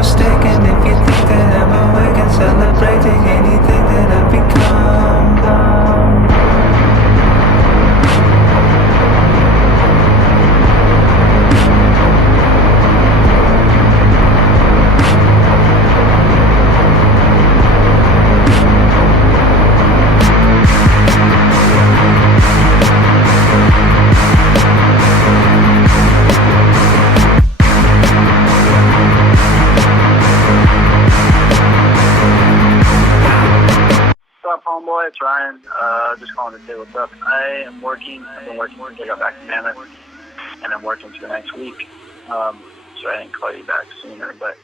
mistaken if you think that I'm awake and celebrating anything that I've become. What's up, homeboy? It's Ryan. Just calling to say what's up. I am working. I've been working since I got back to Mammoth, and I'm working for the next week. So I didn't call you back sooner, but